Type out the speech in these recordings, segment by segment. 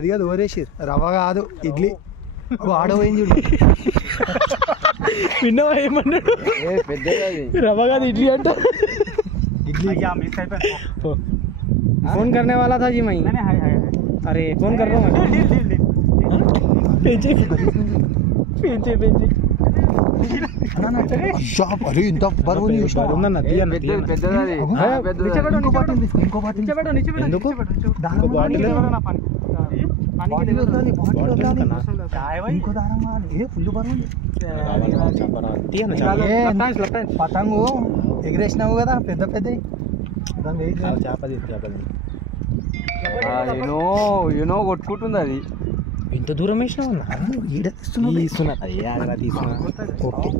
అది కాదు ఓరేసి రవ్వ కాదు ఇడ్లీ ఆడపోయింది చూడు విన్నావా ఏమన్నాడు రవ్వ కాదు ఇడ్లీ అంట इडली फोन करने वाला था जी मैं अरे फोन कर रहा हूँ अरे इंत बरुవు పతంగు ఎగిరేసినావు కదా పెద్ద పెద్ద యూనో కొట్టుకుంటుంది అది ఇంత దూరం వేసినావు తీసుకున్నా ఓకే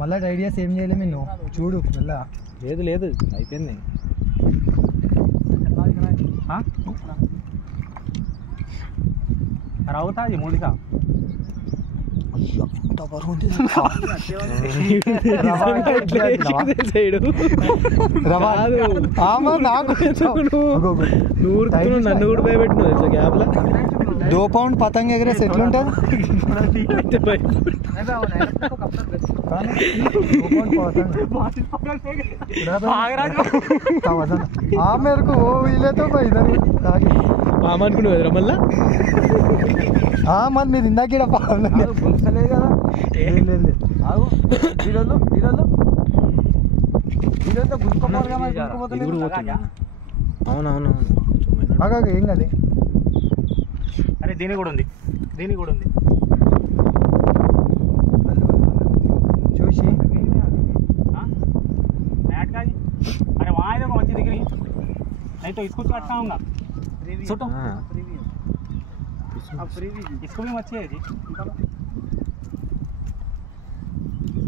మళ్ళా ఐడియాస్ ఏం చేయలేము నిన్ను చూడు మళ్ళా లేదు లేదు అయిపోయింది రావుతా అది మూడుగా ఎంత బరువు ఉంది నన్ను కూడా భయపెట్టినావు తెలుసా గ్యాప్లో 2 పౌండ్ పతంగ ఎగరేసి ఎట్లుంటుంది मेरे को वो मिले तो भाई इधर పాము అనుకున్నావు కదరా మళ్ళా మరి మీరు ఇందాక పాము గుంచలేదు కదా అవునవును ఏం కదే అరే దీని కూడా ఉంది చూసి अरे वहाँ देखो मच्छी दिख रही नहीं तो इसको काटता हूँ छोटो इसको भी मच्छी है जी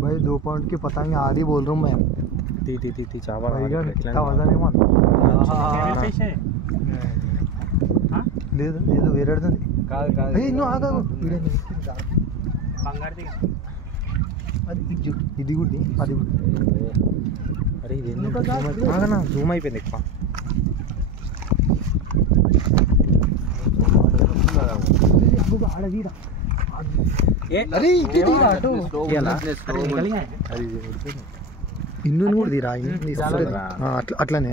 भाई 2 पाउंड की पतंग आ रही बोल रहा हूँ मैं ती चावल कितना वजन है मान फिश है లేదు వేరేడుతుంది నువ్వు ఆగా బంగారు దిగా అది ఇది కూడా అది కూడా అరే ఇది జూమ్ అయిపోయింది ఎక్కువ ఇన్ను కూడా తీరా అట్లానే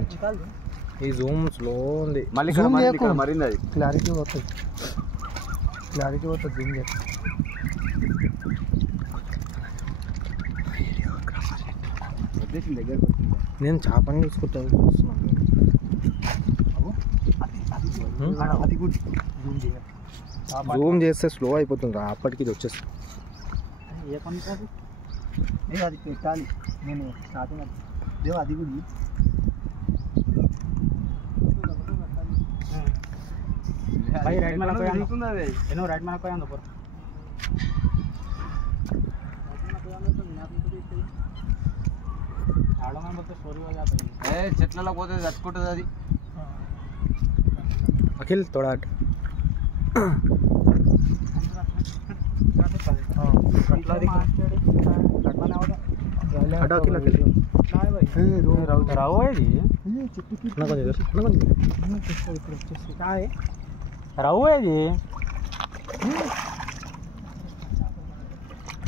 ఈ జూమ్ స్లో ఉంది మళ్ళీ మరింది అది క్లారిటీ పోతుంది జూమ్ చేస్తా నేను చేపని చూసుకుంటాను జూమ్ చేస్తే స్లో అయిపోతుంది అప్పటికి ఇది వచ్చేస్తుంది అది పెట్టాలి నేను స్టార్టింగ్ అది కూడా भाई राइट में कोई आंदो राइट में कोई आंदो पर ఆడో మనం బోల్తే స్టోరీ हो जाता है చెట్లలో పోతే చచ్చుకుంటది అది అఖిల్ थोड़ा कटला दिख कटला ना होता हटा अखिल काय भाई राव है जी काय राव है जी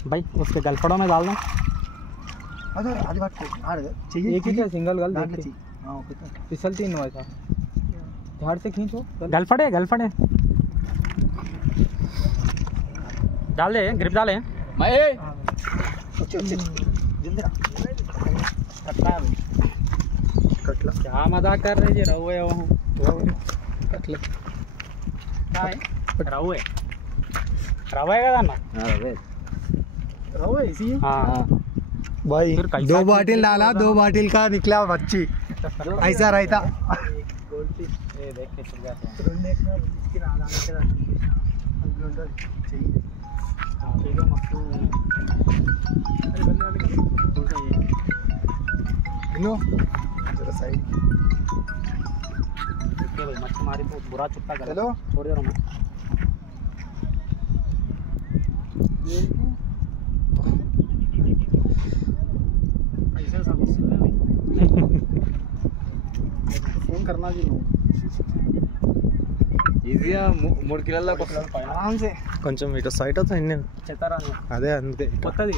भाई उसके गलफड़ों में डाल दो अरे आधी बात चाहिए एक ही क्या सिंगल गल देखिए हां ओके फिसलती नहीं वैसा झाड़ से खींचो गलफड़े डाल दे ग्रिप डाले मैं जल्दी कटला है कटला क्या मजाक कर रहे जी रहुए हो कटला क्या है रहुए का ना रहुए इसी हाँ भाई 2 बाटिल डाला 2 बाटिल का निकला बच्ची ऐसा रहता ये देख के चल जाते हैं साइड मच्छी मारी तो बुरा चुपता कर हेलो छोड़ दे रहा हूँ करना जी ఈజీగా 3 కిలోల కొంచెం ఇటు సైట్ అవుతుంది చెత్తారా అదే అంతే కొత్తది